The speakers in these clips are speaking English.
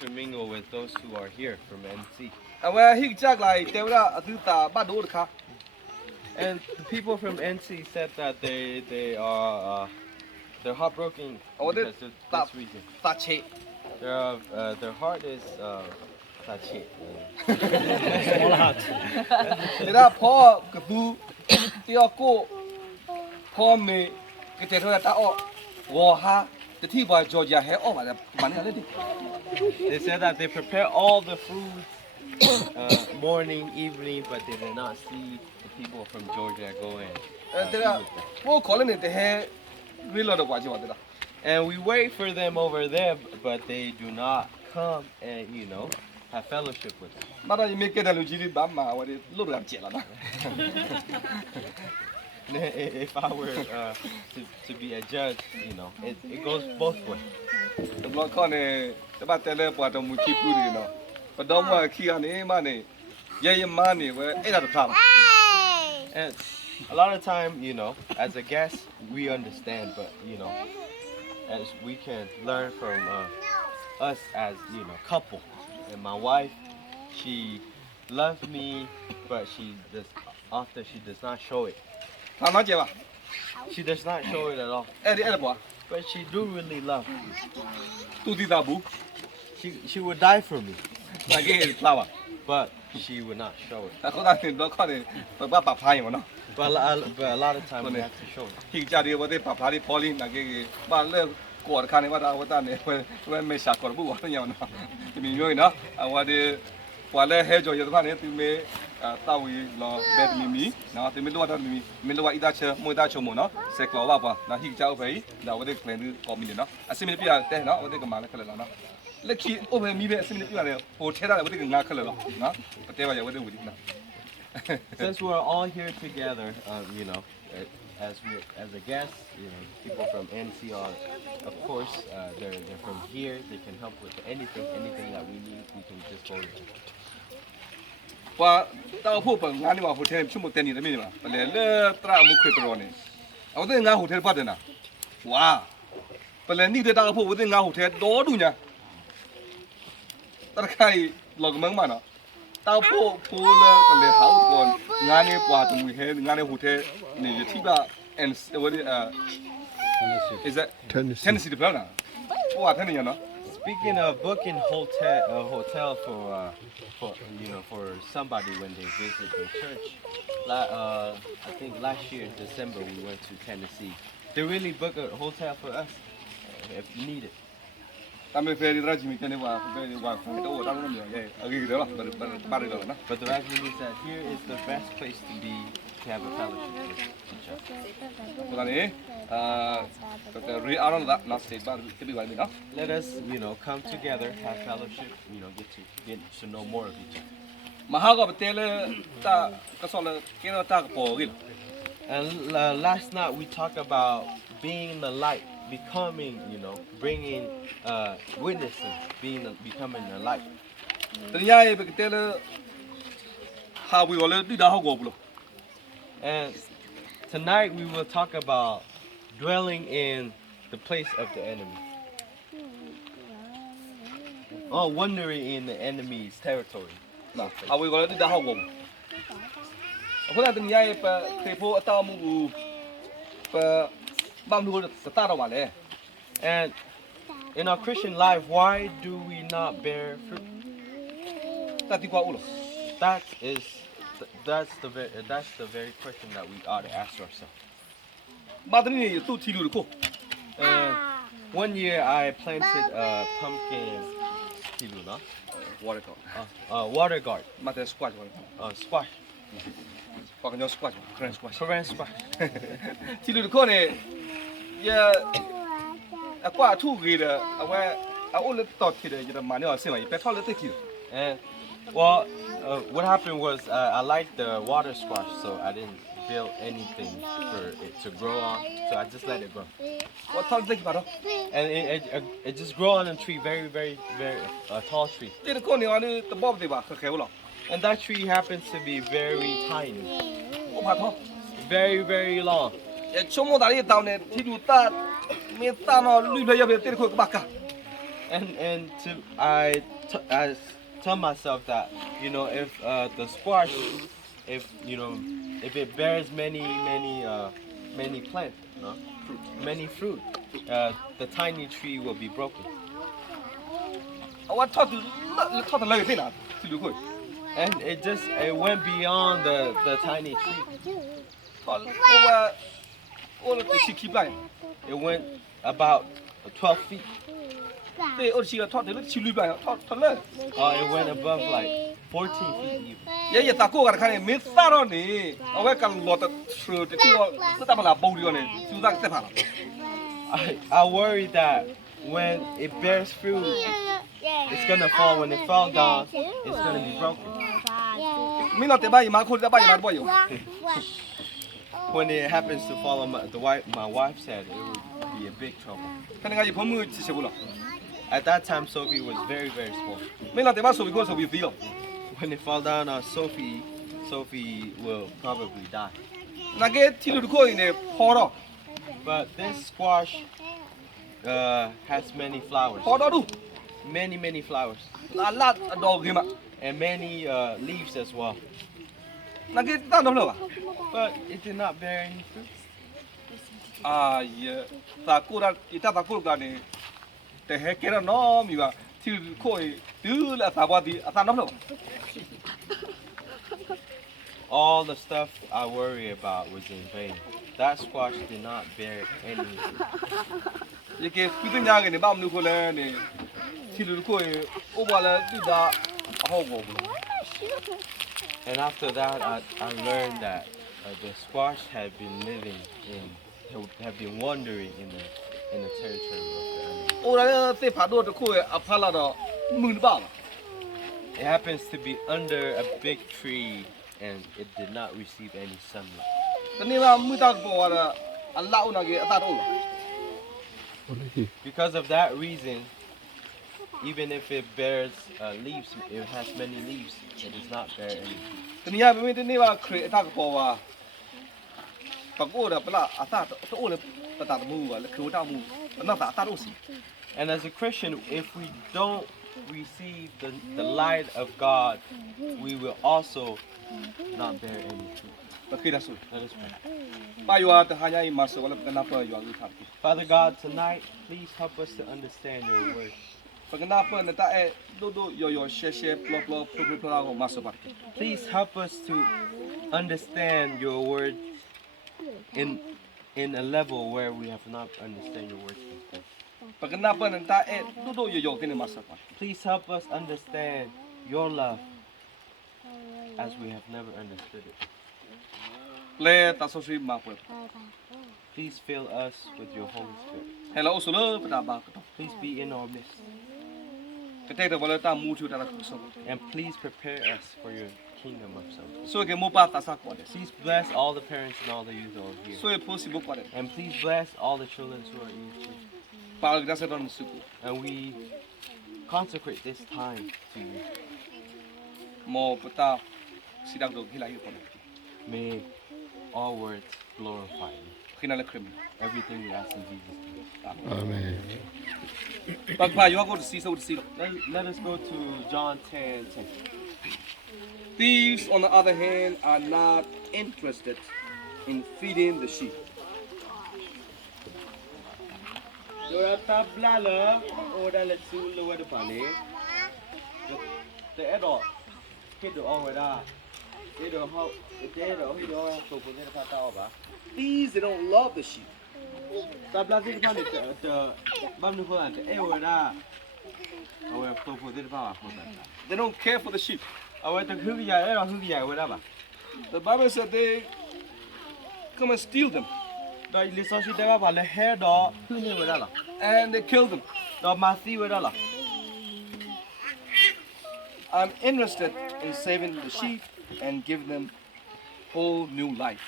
to mingle with those who are here from NC. And the people from NC said that they're heartbroken because of this reason. Their heart is touchy. 你那พ่อกระดูที่อกูพ่อเมย์ก็จะโทรตาออกวัวฮะแต่ที่ว่าจอร์เจียให้ออกมาแล้วมันอะไรดิ They said that they prepare all the food morning, evening, but they did not see the people from Georgia go in. แต่ละพวกคนเนี่ยแต่ให้วิลล์ดกว่าจีว่าแต่ละ And we wait for them over there, but they do not come and have fellowship with us. มาได้ยังไม่เกิดอะไรจีดีบ้ามาว่าดิลูกหลานเจ๋งแล้วนะ If I were to be a judge, it goes both ways. แต่บางคนเนี่ยแต่บ้านแต่ละปวดตรงมือขี้พูดกันเนาะแต่ดอมว่าขี้อันนี้มาเนี่ยยังมาเนี่ยว่าไอ้เราทำ And a lot of time, as a guest, we understand, but as we can learn from us as couple. And my wife, she loves me, but she does not show it. ทำน้าเจ๋งป่ะ She does not show it at all. ไอ้ดิไอ้ปวด But she do really love me. ตูตีตาบู She would die for me, แต่แกเห็นปลาป่ะ but she would not show it. แต่เขาตั้งแต่เราข้อเนี่ยแบบว่าปรับพายอย่างเนาะ But a lot of time we have to show it. ที่จะเรียกว่าได้ปรับพายที่พอลินนะแกบ้านเลิกกอดคันเนี่ยว่าเราตั้งเนี่ยว่าไม่ฉากกอดบุ้งว่าอย่างเนาะที่มีอยู่เนาะว่าเดี๋ยวว่าเลิกให้จอยตัวเนี่ยที่มีต้าวีรอเบ็ดมีเนาะที่มีลูกว่ามีลูกว่าอีตาเชมวยตาชมเนาะเสกล้อว่าป่ะนะที่จะเอาไปเราว่าได้เคลนก็มีเนาะอาศัยมีพี่อะไรเนาะว่าได้ก็มาแล้วเคลนแล้วเนาะเล็กขี้โอ้ไปมีแบบอาศัยมีพี่อะไรโหเท่าไรว่าได้ก็งาเคลนแล้วเนาะประเทศว่าอย่างว่าได้หุ่นเนาะ Since we're all here together, as a guest, people from NCR, of course, they're from here. They can help with anything that we need. We can just go to them. ว่าตาพูดแบบงานนี่ว่าโฮเทลชั่วโมงเต็มนี่ได้ไหมเนี่ยมาเลยเลิกตรามุขตัวนี่เอาแต่งานโฮเทลปัดนะว้าไปเลยนี่เดี๋ยวตาพูดว่าแต่งานโฮเทลโดดูเนี่ยตาใครหลอกมึงมาเนาะตาพูดเลยไปเลยหาอุปกรณ์งานนี่กว่าตรงนี้งานในโฮเทลนี่ที่ว่าwhat is that Tennessee เปล่านะว่าท่านนี่เนาะ Speaking of booking hotel for somebody when they visit the church, I think last year December we went to Tennessee. They really booked a hotel for us if needed. ตามไปเฟรดีราชิมิกันนี่ว่าเฟรดีว่าโอ้ตามนั้นเนี่ยโอเคเดี๋ยวละบาร์เดี๋ยวละนะ But the right thing is that here is the best place to have a fellowship with each other. ตอนนี้ก็เรียนอะไรนะนักสเตจบ้านที่ไปเนาะ Let us, come together, have fellowship, get to know more of each other. มาหาก็ไปเตะเลยตาก็สอนเลยเกี่ยวกับตาก็พอกิน And last night we talked about being the light, becoming, bringing witnesses, becoming the light. แต่ยังไงไปเตะเลยหาวิวเลยดีดาเขากบเลย And tonight we will talk about dwelling in the place of the enemy. Oh, wandering in the enemy's territory. นะหาวิวเลยดีดาเขากบเพราะนั้นแต่ยังไงไปเทพูตามูไปบ้านดูสตาร์ทวันเลย And in our Christian life, why do we not bear fruit? ตาที่กว่าอุล That's the very question that we ought to ask ourselves. บ้านนี้ตู้ที่ดูดู And one year I planted a pumpkin, water guard, มาแต่สควอชวัน squash, ปากกันยอสควอชเครนสควอช Korean squash. ที่ดูดูเนี่ยยังกว่าทุกทีเลยเอาไว้เอาอุลต่อทีเลยจะมาเนี่ยเสียมาอีกไปทอดเลยติดที And what happened was I liked the water squash, so I didn't build anything for it to grow on, so I just let it grow. ว่าทอดติดมาเนาะ And it just grew on a tree, very, very, very tall tree. ที่ดูเนี่ยอันนี้ตะบอบดีป่ะเคยๆหรอ And that tree happens to be very tiny, โอ้พาทอ very, very long. ชั่วโมงตานี้ตาวเนี่ยที่ดูตาเมตาเนาะลุยไปยับยับที่ดูก็บ้ากัน I tell myself that if the squash, if if it bears many plant, many fruit, the tiny tree will be broken. 我套的那个对哪？是刘慧， And it went beyond the tiny tree. 我的是 keep line， It went about 12 feet. 对，我是套的那去绿板，套了。It went above like 14 feet even. 也打过个看的，没杀到你，我刚落的车的，这个是大把拉包的呢，就那个在怕了。I worry that when it bears fruit, it's gonna fall. When it falls down, it's gonna be broken. 没那得把姨妈哭，得把姨妈不有。 When it happens to fall on my wife said it would be a big trouble. 看那个一朋友去吃不了， At that time, Sophie was very small. 没那得把手一个手一飞了， When it fall down on Sophie will probably die. 那个体力的可以呢，跑了， But this squash has many flowers, 跑到路， many flowers, 那到给嘛， and many leaves as well. 那个打到了吧？ But it did not bear any fruit. 啊呀，打过了，一打过了呢，แต่ให้แกน้องมีว่าที่ค่อยดื้อละสาวดีอาตาน้ำแล้ว All the stuff I worry about was in vain. That squash did not bear any fruit. ยังแกคุยตั้งยากันเนี่ยบ้านนู้นคนเลยเนี่ยที่ค่อยโอ้บ้านละที่ด่าเอาหัวบุ And after that, I learned that the squash had been wandering in the territory of the enemy. โอ้แล้วเสียผ่าตัวตะคุยอาพาละดอกมือบ้า It happens to be under a big tree, and it did not receive any sunlight. ตอนนี้ว่ามือตาบอกว่าอัลลาอุนักอาตาโอ้ Because of that reason, even if it bears leaves, it has many leaves, it does not bear any. ตอนนี้ไม่ได้นี่ว่าเคยอาตาบอกว่าปากโอ้ละปลาอาตาโอ้ละปตาตมูว่าแล้วคือตามูนั่นตาตาโอ้สิ And as a Christian, if we don't receive the light of God, we will also not bear any fruit. ก็คือได้สุด Let us pray. ป้าอยู่ว่าแต่หายายมาสวรรค์กันนับอยู่อยู่ทับ Father God, tonight, please help us to understand your word. ปกันนับเนี่ยแต่ดูย่อเชปลอพลของมาสวรรค์ Please help us to understand your word in a level where we have not understand your word before. ปกันนับเนี่ยแต่ดูย่อกันมาสวรรค์ Please help us understand your love as we have never understood it. เลยตาสุสีมาเปิด Please fill us with your Holy Spirit. ให้เราสุลปตาบากต Please be in our midst. ก็แต่แต่วันละตามูชูตาละคุส And please prepare us for your kingdom of salvation. ส่วนแกมูปาตาสักกว่าเด Please bless all the parents and all the youth over here. ส่วนพูดสิบุกกว่าเด And please bless all the children who are in here. ปากกระเซ็นตอนสุกุ And we consecrate this time to you. มอปตาสิดักดูที่ไรอยู่คน May all words glorify you. ขึ้นอะไรครีม Everything we ask in Jesus' name. Amen. ปากพายุก็สีสุดสี Let us go to John 10:10. Thieves, on the other hand, are not interested in feeding the sheep. Dora tabla le, ora le su le wa de pa le. The adult kid do all with that. They do how they do he do so for the pa ta ba. Thieves, they don't love the sheep. Tabla de pa the bam nu ko an e wa da. Awa so for the pa ko ta. They don't care for the sheep. Awa ta hu ya e hu ya wa da ba. The Bible said they come and steal them Da le so shi da ba le he do hu ne wa da la. and they kill them. Da ma si wa da la. I'm interested in saving the sheep and giving them whole new life.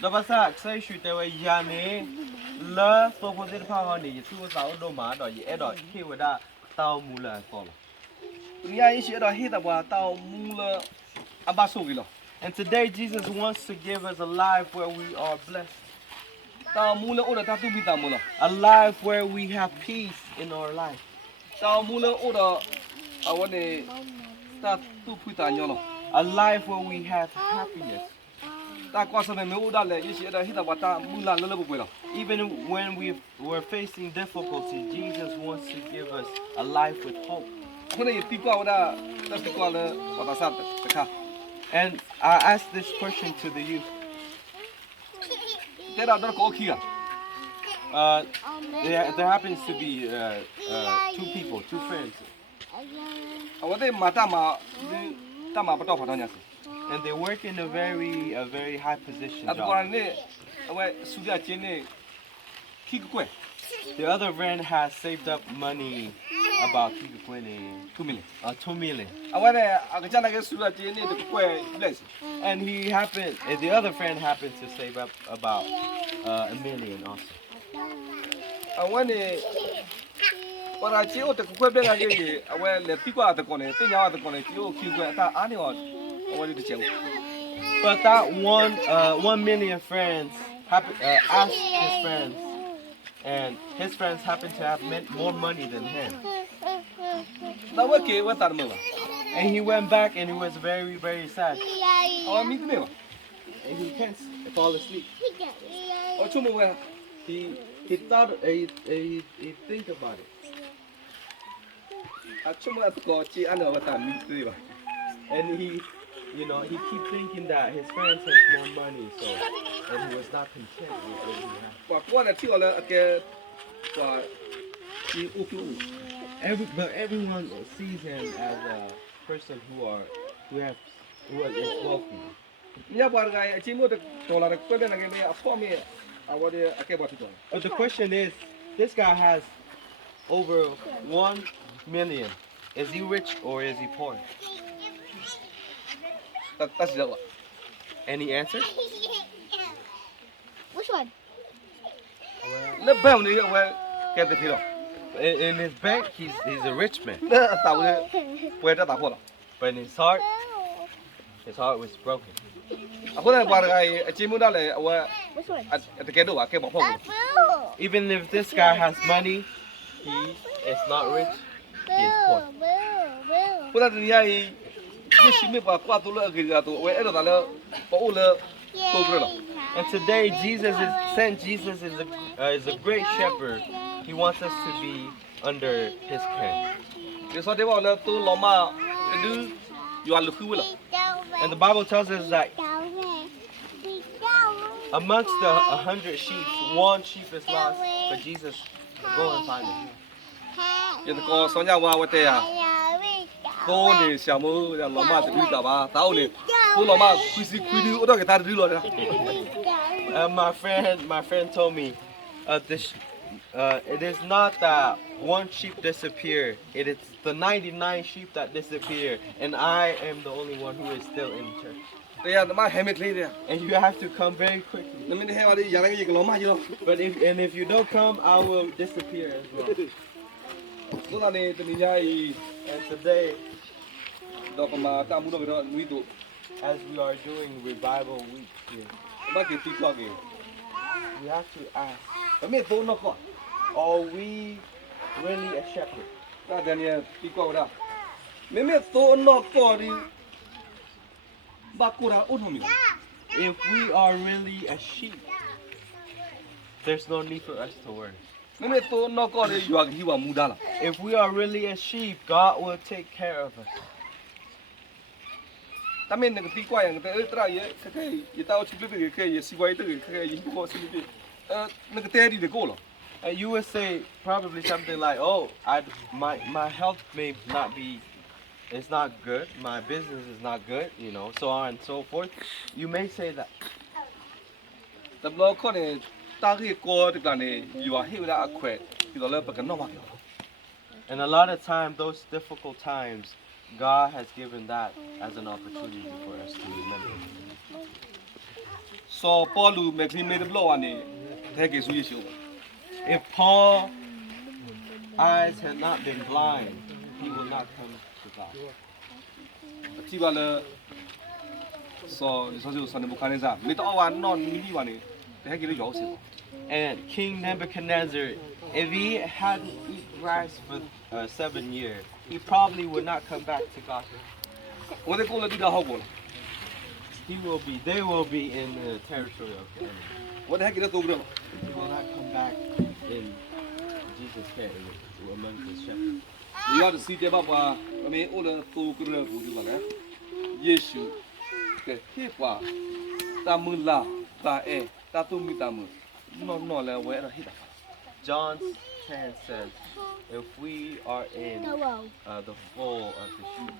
Da ba sa sai shu te wa ya ne le so for the pa wa ni su sa do ma do ye e do ki wa da tao mu la ko la. ตัวนี้ไอ้เสียดายเฮ็ดแต่ว่าเต้ามูละอับบาสุกิโล And today Jesus wants to give us a life where we are blessed. เต้ามูละโอ้แต่ตาตุบิตามูละ A life where we have peace in our life. တောင်မူလို့ဥတော့အဝနေတတ်သူဖွတာညောလို့ A life where we have happiness. တာကွာစမေမေဥဒါလေရရှိအဲ့ဒါဟိတဘာတာမူလာလလဘပွဲတော့ Even when we're facing difficulty, Jesus wants to give us a life with hope. ခုနေတီကွာဝဒါတက်တီကွာလေဘာသာစတခါ And I ask this question to the youth. တဲ့တော့ကိုခီက There happens to be two people, two friends, အဝတဲ့မာတာမာတမပတော့ဖာတော့ညာစီ and they work in a very high position အပေါ် job. နေအဝဆူရချင်းနေခီကွဲ The other friend has saved up money about 2 million 2 million, အဝတဲ့အကချနာကဆူရချင်းနေတကွဲလက်စီ and the other friend happens to save up about $1 million also. အဝနေပါရာချီအိုတကွဲပြလာကြီးအဝလေတီကွာတကောနေတင်ညာတကောနေချီအိုခီကွဲအတာအားနေော်အဝဒီတချေ But that 1 million friends asked his friends, and his friends happen to have more money than him. တော့ဝကေဝတာမလား And he went back and he was very sad. အဝမိတမေပါ And he can't fall asleep. အချုံမဝဲ He thought he think about it. အချုံမတ်ကောချီအနောဝတာမိတေပါ And he keep thinking that his friends has more money, and he was not content with what he had. ကွာကွာနဲ့ချီော်လဲအကဲကွာချီအိုကျူ But everyone sees him as a person who is wealthy. ညပါရကအချင်းမို့ဒေါ်လာကွဲတဲ့ငယ်မေအဖော်မေအဝဒီအကဲပါထတော့ But the question is, this guy has over 1 million. Is he rich or is he poor? တတ်စီတော့ Any answer? Which one? လက်ဘယ်နေဝဲကဲတဲ့ဖြစ်တော့ In his bank, he's a rich man. လက်အတာဝဲပွဲတတ်တာဖော်လား But in his heart was broken. အခုလည်းပါရကအချင်းမို့လည်းအဝဲ Which one? တကယ်တော့အကဲပါဖော်ဘူး Boo! Even if this guy has money, he is not rich. He is poor. Boo! ခုနတည်းရည်ရှိမေပါကွာတော့အကေတော့ဝဲအဲ့တော့လည်းပေါ်လို့ပို့ကြလား And today, Jesus is a great shepherd. He wants us to be under his care. ဒီဆိုတဲ့ဘောလည်းသူ့လောမဒူယူအလူခူလား And the Bible tells us that amongst the 100 sheep, 1 sheep is lost, but Jesus will go and find it. ဒီကောဆောင်းကြဝါဝတဲ့ရကိုနေဆာမိုးလောမတူတာပါတောင်းနေသူ့လောမခွစီခွီဒီတော့ကတာဒီလို့လား My friend told me, it is not that 1 sheep disappear. It is the 99 sheep that disappear, and I am the only one who is still in church. တရားဓမ္မဟဲမစ်လေးတဲ့ And you have to come very quickly. နမင်းဟဲဝါဒီရရကလောမကြီးတော့ But if you don't come, I will disappear as well. သူ့ကနေတနည်းကြီး And today, တော့ကမာတာမှုတော့နွီတို့ as we are doing revival week here, ဘာကတိကောကေ we have to ask, အမေသုံးတော့ကော are we really a shepherd? တာတည်းတိကောတာမေမေသုံးတော့ကောဒီဘာကူရာဦးမီ If we are really a sheep, there's no need for us to worry. မေမေသုံးတော့ကောဒီရွာကြီးဝမူဒါလား If we are really a sheep, God will take care of us. တမင်ငတိကွာရငတဲ့တရရဲ့ခခဲရတောက်ချိပပိခဲရစီဝိုင်းတဲ့ခခဲရင်ကိုစီပိငတဲ့ဒီကိုလား You would say probably something like, "Oh, my health may not be, it's not good. My business is not good, so on and so forth." You may say that. တဘလခေါနေတာကြီးကိုတကနေယူဟိဝလာအခွဲဒီတော့လည်းပကတော့ပါ And a lot of time, those difficult times, God has given that as an opportunity for us to remember. စောပေါ်လူမက်ကလီမေဒဘလောကနေတဲ့ကေဆူယေရှု If Paul's eyes had not been blind, he would not come to God. အတိပါလေစောဒီစောစနေဘခါနေစားမေတော့ဝါနော်နီဒီပါနေတဲ့ကေလေးရောစီ And King Nebuchadnezzar, if he hadn't eaten rice for 7 years, he probably would not come back to gospel. 我哋ကိုလည်းဒီတော့ဟုတ်ပေါ်လား They will be in the territory of the enemy. 我哋喺幾多度တော့ He will not come back in Jesus' territory among his shepherds. ဒီကစီတဲ့ဘာပါအမေအိုလည်းသူကရဘူးဒီပါလေယေရှုကဲဟေးပါတာမူလာတာတာသူမီတာမူနော်လည်းဝဲရဟိတာ John 10 says, if we are in the fold of the sheep,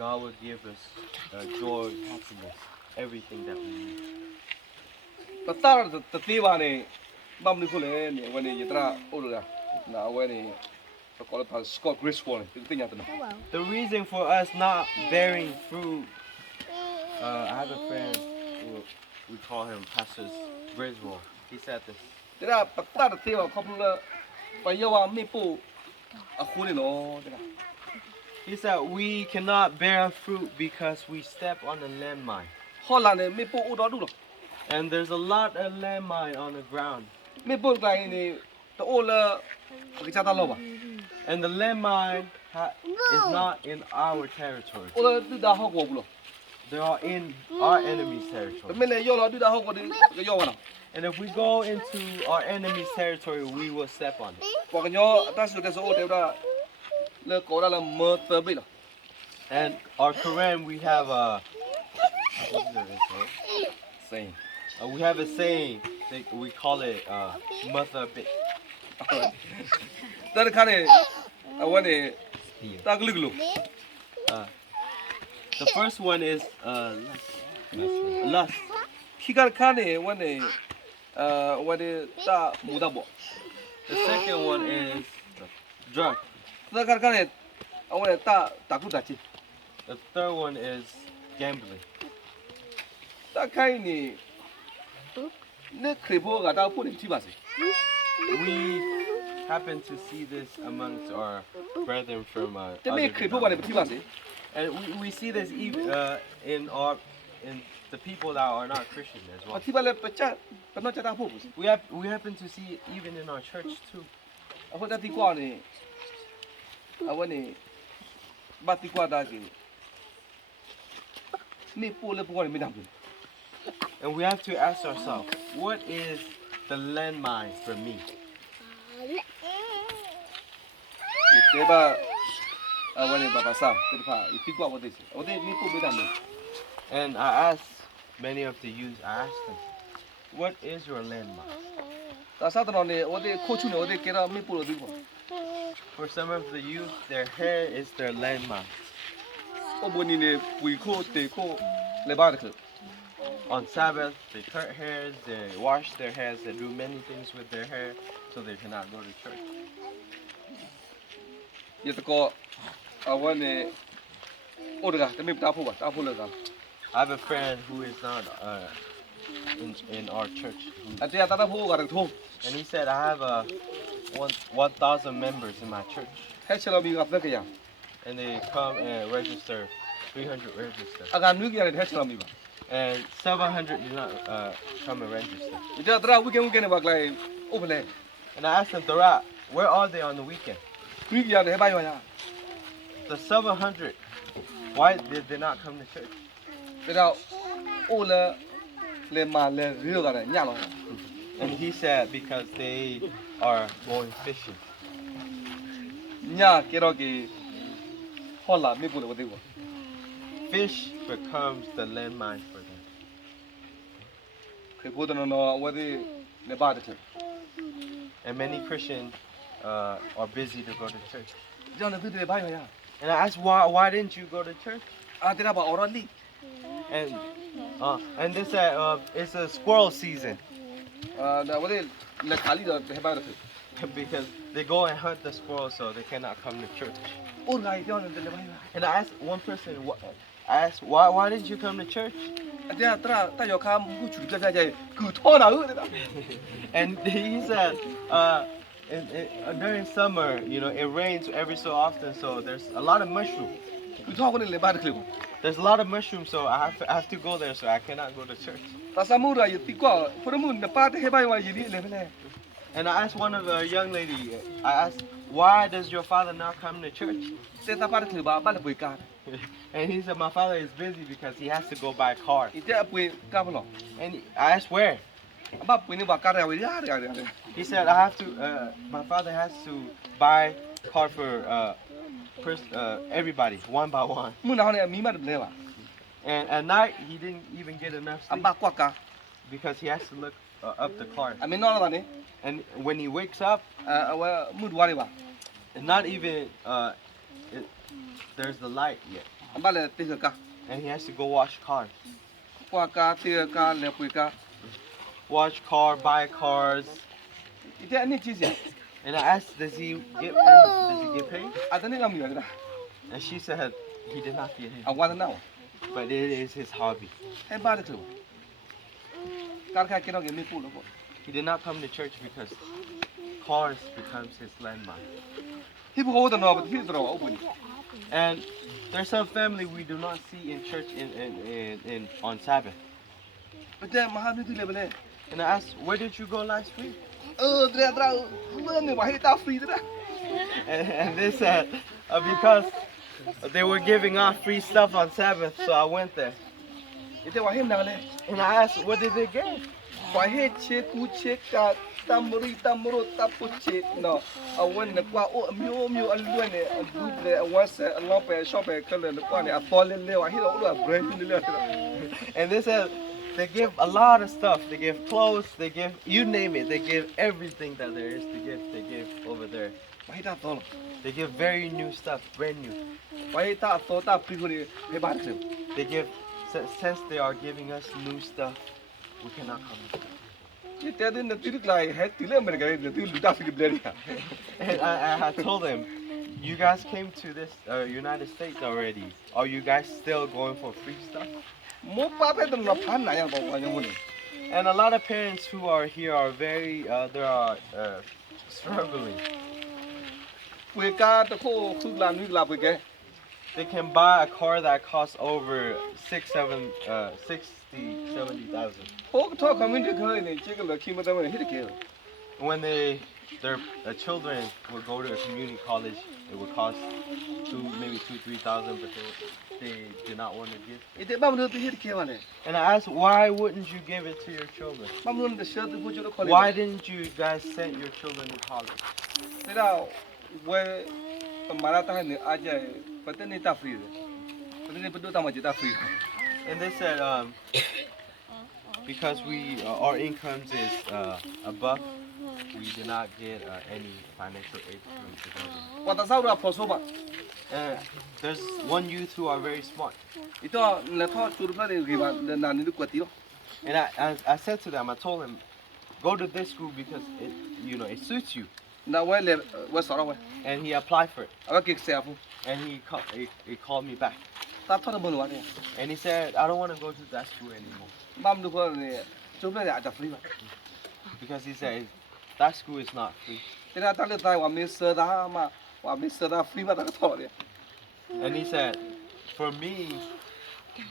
God will give us joy, happiness, everything that we need. ပတာတသေးပါနဲ့မမလို့ကိုလည်းနေဝဲနေရတရာအိုလကနာဝဲနေcall it Scott Griswold. The reason for us not bearing fruit, I have a friend who we call him Pastor Griswold. He said this. ဒီကပတာတသေးပါခေါပလို့ပယောဝမေပိုအခုနေနော်ဒီက He said we cannot bear fruit because we step on a landmine. ဟောလာနေမေပိုဥတော်တူလို့ And there's a lot of landmine on the ground. မေပိုတိုင်းနေတိုးလာပကချတာလို့ပါ And the landmine is not in our territory. အိုလာတူတာဟောကိုဘူးလို့ They are in our enemy's ဒါ territory. မင်းလည်းရောလာတူတာဟောကိုဒီရောဝနာ And if we go into our enemy's territory, we will step on it. ပေါ်ကညောအတဆူတဲ့ဆိုတဲ့ဒါလေကောလာမေတဘေးလား And our Quran, we have a saying we have a saying. We call it mother bit. ဒါခါနေအဝနေတာဂလုဂလု The first one is lust. ခိကခါနေဝနေတာမူဒဘော The second one is drug. ဒါခါခါနေအဝနေတာကုတာချီ The third one is gambling. တာခိုင်းနေနေခရဘောကတာဖို့နေချီပါစေ We happen to see this amongst our brethren from တမေ other ခရဘောပါနေချီပါစေ and we see this even in the people that are not Christian as အ well. ချီပါလေပချပနောချတာဖို့ဘူး We happen to see it even in our church too. အခုတတိကွာနေအဝနေဘာတိကွာတာကြီးနေပိုလေပေါ်နေမတမ်းဘူး And we have to ask ourselves, what is the landmine for me? ဒီဘာအဝနေဘာပါစာတိဖာတိကွာဝတ်တယ်အဝနေနေပိုမတမ်းဘူး And I asked many of the youth, I asked them, what is your landmine? တာစားတော်နေဝတ်ခိုးချုနေဝတ်ကေရာမေပိုလို့ဒီကွာ For some of the youth, their hair is their landmine. အဘနီနေပွေခိုးတေခိုးလေဘာတခ On Sabbath, they cut hairs, they wash their hairs, they do many things with their hair, so they cannot go to church. ရတကောအဝနေအိုဒကတမေတာဖို့ပါတာဖို့လေက I have a friend who is not in our church, အတရားတာဖို့ကရထုံး and he said, I have 1,000 members in my church, ဟဲချလောမီကဖက်ကရ and they come and register, 300 register, အကနွေးကြရတယ်ဟဲချလောမီပါ and 700 do not come and register. ဒီတော့ဝီကင်နေပါကလိုက်ဥပလေ And I asked them, Dara, where are they on the weekend? နွေးကြရတယ်ဟဲပါရရ The 700, why did they not come to church? ဒါတော့အိုလေလေမာလေရီရောကလည်းညလော And he said, because they are going fishing. ညကေရောကေဟောလာမေပိုလို့ဝတ်တယ်ကွာ Fish becomes the landmine for them. ခေဖို့တနော်ဝတ်တယ်လေဘာတချေ And many Christians are busy to go to church. ကြောင့်လည်းသူတွေဘာရရ And I asked, why didn't you go to church? အာတရပါအော်ရလီ And they said, it's a squirrel season. ဒါဝတ်တယ်လက်ခါလီတော့ဟဲပါတော့ Because they go and hunt the squirrel, so they cannot come to church. အိုဂိုင်ကြောင့်လည်းလေဘာရ And I asked one person, I asked, why didn't you come to church? အတရားတရတယောခါမှုချူကြကြကြကူထောတာဟုတ်တယ် And he said, during summer, it rains every so often, so there's a lot of mushrooms. ကူထောကနေလေဘာတခလေကို There's a lot of mushrooms, so I have to go there, so I cannot go to church. တာဆမှုရာယတိကွာဖရမှုနပါတဲ့ဟဲပါရရည်လေပဲ And I asked one of the young lady, I asked, why does your father not come to church? စေတာပါတကလေးပါဘာလဲပွေကား And he said, my father is busy because he has to go buy a car. ဒီတဲ့အပွေကားဘလို့ And I asked where. အမပွေနေပါကားရဝရရတယ် He said, I have to, my father has to buy car for everybody, one by one. မှုနောက်နဲ့မိမတလဲပါ And at night, he didn't even get enough အ sleep မကွက်ကား because he has to look up the car. အမင်းနော်လာနေ And when he wakes up, အဝမှုတွားနေပါ not even, there's the light yet. အမလည်းတိတ်ကား And he has to go wash cars. ကွက်ကားတေကားလည်းပွေကား Wash car, buy cars. ဒီတဲ့အနည်းကြီးစရာ And I asked, does he get paid? အတနေ့ကမိရတယ် And she said he did not get it. အဝါဒနာ But it is his hobby. ဟဲ့ပါတယ်သူကားခါကတော့ကမိပို့လို့ပေါ့ He did not come to church because cars becomes his landmark. ဟိဘောတော့တော့ဒီတော့အပွေ And there's some family we do not see in church in on Sabbath. တဲ့မဟာမြတ်လည်းပဲ And I asked, where did you go last week? တဲ့တော့မနေပါဟိတာဖရီတဲ့ And they said, because they were giving out free stuff on Sabbath, so I went there. ဒီတဲ့ဝဟိနာလေ And I asked, what did they get? ဝဟိချေကူချေကာတမ်ရီတမ်ရိုတပုချေနော်အဝနကွာအိုအမျိုးမျိုးအလွဲ့နဲ့အဒူးလေအဝတ်ဆအလောပဲရှော့ပဲကလည်းကွာနေအပေါ်လေလေဝဟိတော့ဘရန်လေလေ And they said they give a lot of stuff. They give clothes, they give, you name it, they give everything that there is to give, they give over there. ဝဟိတာတော့ They give very new stuff, brand new. ဝဟိတာတော့တာပရီကိုဖေးပါတယ် They give, since they are giving us new stuff, we cannot come. ဒီတဲ့တဲ့တိရကလိုက်ဟဲ့တိလေအမေရိကန်တိလူတာဖီဘလေရီ And I told them, you guys came to this United States already. Are you guys still going for free stuff? မောပါပဲတော့ဖန်နိုင်အောင်ပေါ့ညမလို့ And a lot of parents who are here are very, they are struggling. ဝေကာတခိုးခုလာနွေလာပဲကဲ They can buy a car that costs over 70,000. ဟိုတော့ community ခေါ်နေချက်ကလခိမတဲ့ဟိတကဲ When their children will go to a community college, it would cost maybe 3,000, but they did not want to give. ဒီတဲ့ဘာမလို့ဟိတကဲပါလဲ And I asked, why wouldn't you give it to your children? ဘာမလို့တဲ့ရှေ့တူကြလို့ခေါ် Why didn't you guys send your children to college? ဒါဝဲမာရတာနေအားကြပတ်နေတာဖရီတယ်ပတ်နေပဒတာမကြတာဖရီ And they said, because our incomes is above, we did not get any financial aid from the government. ဝတ်သားရဖော်ဆိုပါ And there's one youth who are very smart. ဒီတော့လက်ထောချူရဖလေဒီပါနာနေကွတီရော And I said to them, I told them, go to this school because it suits you. နာဝဲလေဝဲဆောရဝဲ And he applied for it. အဝကိဆရာဖူ And he called me back. တာထောဘလို့ဝါတယ် And he said, I don't want to go to that school anymore. မမ်ဒူခေါ်နေကျုပ်လည်းအတာဖရီပါ Because he said, that school is not free. ဒါတာလက်တိုင်းဝမစ္စဒါမဝမစ္စဒါဖရီပါတာထော်တယ် And he said, for me,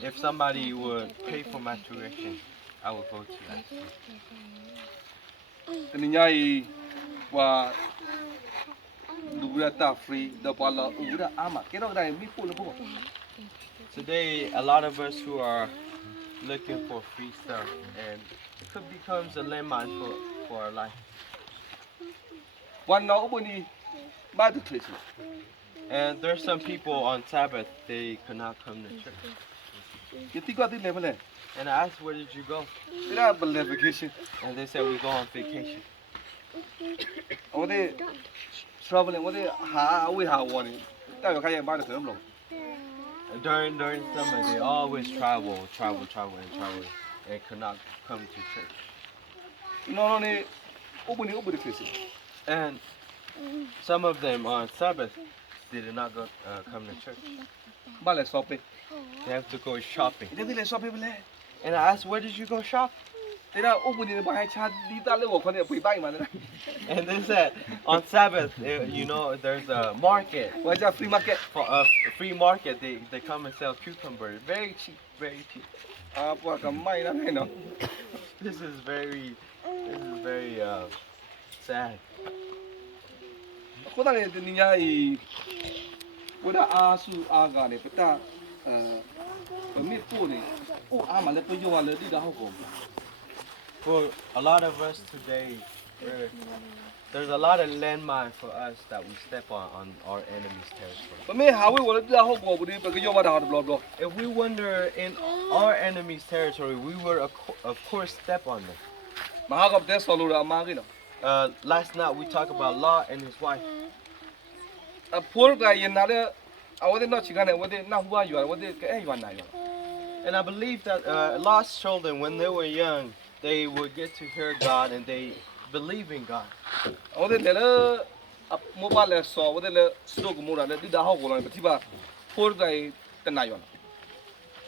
if somebody would pay for my tuition, I would go to that school. တနညာဤဝါလူရတာဖရီဒပလာဥရအာမကေတော့တိုင်းမိပို့လို့ပေါ့ Today, a lot of us who are looking for free stuff, and it could become a landmine for our life. วันน้องอุปนีบ้านตุลิส And there's some people on Sabbath, they could not come to church. ยติก็ติเลเวล And I asked, where did you go? ติราเบลเวเคชั่น And they said, we go on vacation. โอ้เดทราเวลโอ้เดหาวิหาวนี่แต่ว่าใครยังบ้านเถิมลง And during summer, they always travel, and could not come to church. น้องนี่อุปนีอุปนิคริส And some of them on Sabbath, they did not come to church. บ้านเลยสอบไป They have to go shopping. เดี๋ยวติเลยสอบไปเบล And I asked, where did you go shop? ติราอุปนีบ้านให้ชาดีตาเลยว่าคนเนี่ยไปบ้านมาเลย And they said, on Sabbath, there's a market, ว่าจะฟรีมาร์เก็ต a free market. They come and sell cucumbers, very cheap, very cheap. พวกกับไม่นะให้เนาะ This is very sad. ကိုသားနေတင်ညာဤကိုဒါအားစုအားကနေပတမိပို့နေအိုအားမလည်းပြောရလေဒီဒါဟုတ်ကော For a lot of us today, there's a lot of landmine for us that we step on our enemy's territory. မမေဟာဝေဝလည်းဒါဟုတ်ကောဘူးဒီပကြောမတာဘလောဘလော If we wander in our enemy's territory, we will of course step on them. မဟာကပ်တဲ့ဆော်လိုရာအမားကိနော် Last night we talked about Lot and his wife. အဖိုးကရင်နာလေအဝတ်တော့ချီကနေဝတ်တဲ့နောက်ဟွာယူရဝတ်တဲ့ကဲယူနာယူ And I believe that Lot's children, when they were young, they would get to hear God and they believe in God. အဝတ်တဲ့လေအမောပါလေဆောဝတ်တဲ့လေစတုကမူရာလေဒီဒါဟုတ်ကောလည်းပတိပါဖိုးကတနာယူ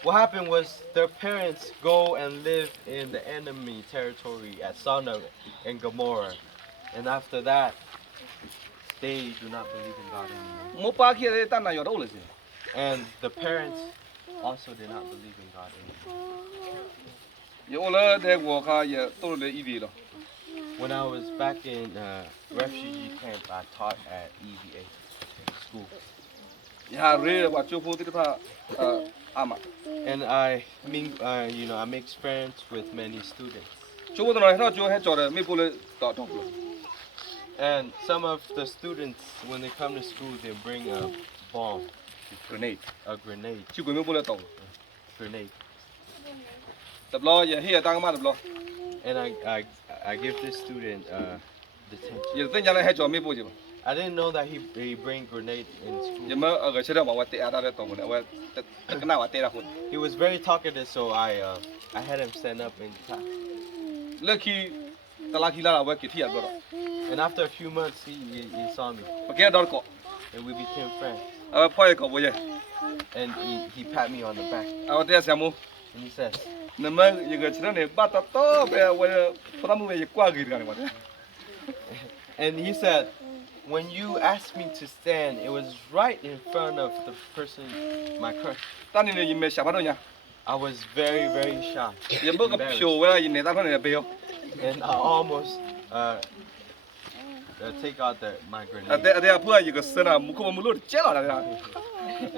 What happened was their parents go and live in the enemy territory at Sodom and Gomorrah. And after that, they do not believe in God anymore. မောပါခေတနာယူတော့လေစီ And the parents also did not believe in God anymore. ယောလေတဲ့ဝခါရတော့လေဤဒီလော When I was back in refugee camp, I taught at EVA school. ယာရဲဘာချိုဖိုတိတဖာအာမ And I mean, I make friends with many students. ချိုဖိုတော့ဟဲ့ချိုဟဲ့ကြော်တယ်မိပိုလေတော့တော့ And some of the students, when they come to school, they bring a bomb, grenade a grenade, ချိကိုမိပိုလေတော့ grenade. တဘလောရဟေးတာကမတဘလော And I give this student detention. ရတဲ့ညာလေဟဲ့ကြော်မိပိုကြည့် I didn't know that he bring grenade in ယ school. မအကချက်တော့ဝတ်တဲ့အားတဲ့တော့ဘူးလေဝတ်ကနာဝတ်တဲ့ရခု He was very talkative, so I had him stand up in class. လက်ခီတလာခီလာဝတ်ကတိရတော့ And after a few months, he saw me, ပကဲတော့ကော and we became friends. အဖွဲကောဘရ And he pat me on the back, အဝတဲ့ဆရာမ and he says, နမရကချရနေပတ်တော့ပဲဝဲဖရမှုရကွာကြီးတယ်ကွာ and he said, when you asked me to stand, it was right in front of the person, my crush. တန်းနေရင်မရှာပါတော့ညာ I was very, very shy, ရဘကဖြိုဝဲရင်နေတာဖနေဘေယော and I almost take out my အ grenade. တဲ့အဖွာရကစနာမခုမလို့ကျဲလာတယ်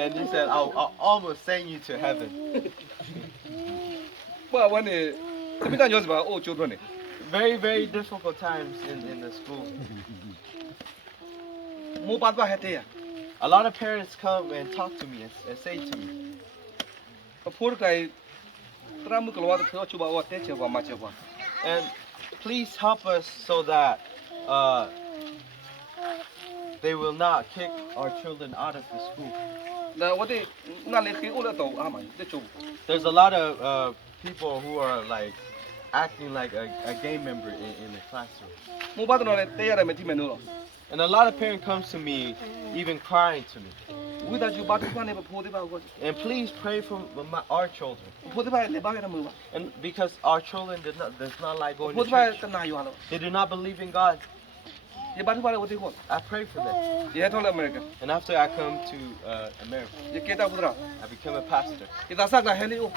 And he said, I'll almost send you to heaven. ဘာဝနေတပိကညောစပါအိုချိုးထွက်နေ Very, very difficult times in the school. မိုးပါသွားဟဲ့တဲ့ A lot of parents come and talk to me and say to me, အဖိုးကတရမှုကလောတဲ့ချိုးပါဝတဲ့ချေပါမချေပါ and please help us so that they will not kick our children out of the school. လာဝတဲ့နာလေခီအိုလာတော့အာမတဲ့ချိုး There's a lot of people who are like acting like a gang member in the classroom. မိုးပါတော့လေတဲ့ရမယ်တိမနိုး And a lot of parents come to me, even crying to me. ဝိဒါကျူပါတူပါနေပဖိုးတဲ့ပါကို And please pray for our children. ဖိုးတဲ့ပါလေပါရမလို့ And because our children does not like going ဖိုး to တဲ့ပါ church. တနာယူလာ They do not believe in God. ရပါတူပါလေဝတဲ့ကို I pray for them. ရထောက်လက်အမေရိကန် And after I come to America, ရကေတာဖူဒရာ I become a pastor. ဒီသာဆက်တာဟဲလီအို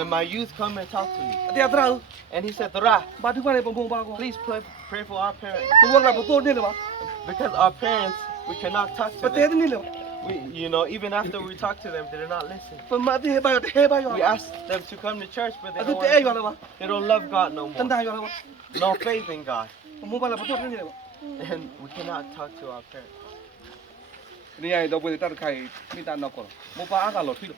And my youth come and talk to me. အတဲ့ဒရာ And he said, Dara, ဘာတူပါလေပုံပုံပါကို please pray for our parents. ဘဝကဘတိုးနေလေပါ Because our parents, we cannot talk ပ to တဲ့ them. နေလေ Even after we talk to them, they do not listen. ပမတဲ့ဘာတဲ့ဘာရော We ask them to come to church, but they အဲ့ don't, တဲ့ရွာလေပါ they don't love God no တန်တာ more. ရွာလေပါ No faith in God. မိုးပါလေပတိုးနေလေပါ And we cannot talk to our parents. နေရတော့ဘယ်တတ်ခိုင်မိတာနော်ကောမိုးပါအားကလောထွေး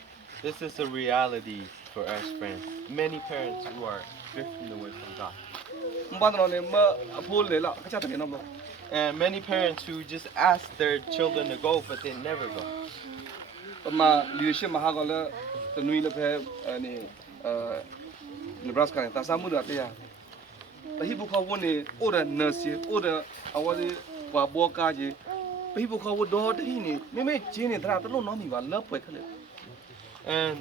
This is a reality for us, friends. Many parents who are drifting away from God. မိုးပါတော့လေမအဖိုးလေလားကချတဲ့နော် And many parents who just ask their children to go, but they never go. ပမလီရှိမဟာကလည်းတနွေလည်းပဲအနေနေဘရာစကန်တာဆာမှုတာတရားတဟိဘခဝနေအိုရနစီအိုရအဝဒီဘာဘောကာကြီးဘိဘခဝဒေါ်တဟိနေမိမေချင်းနေတရာတလုံးနော်မီပါလက်ပွဲခလေ And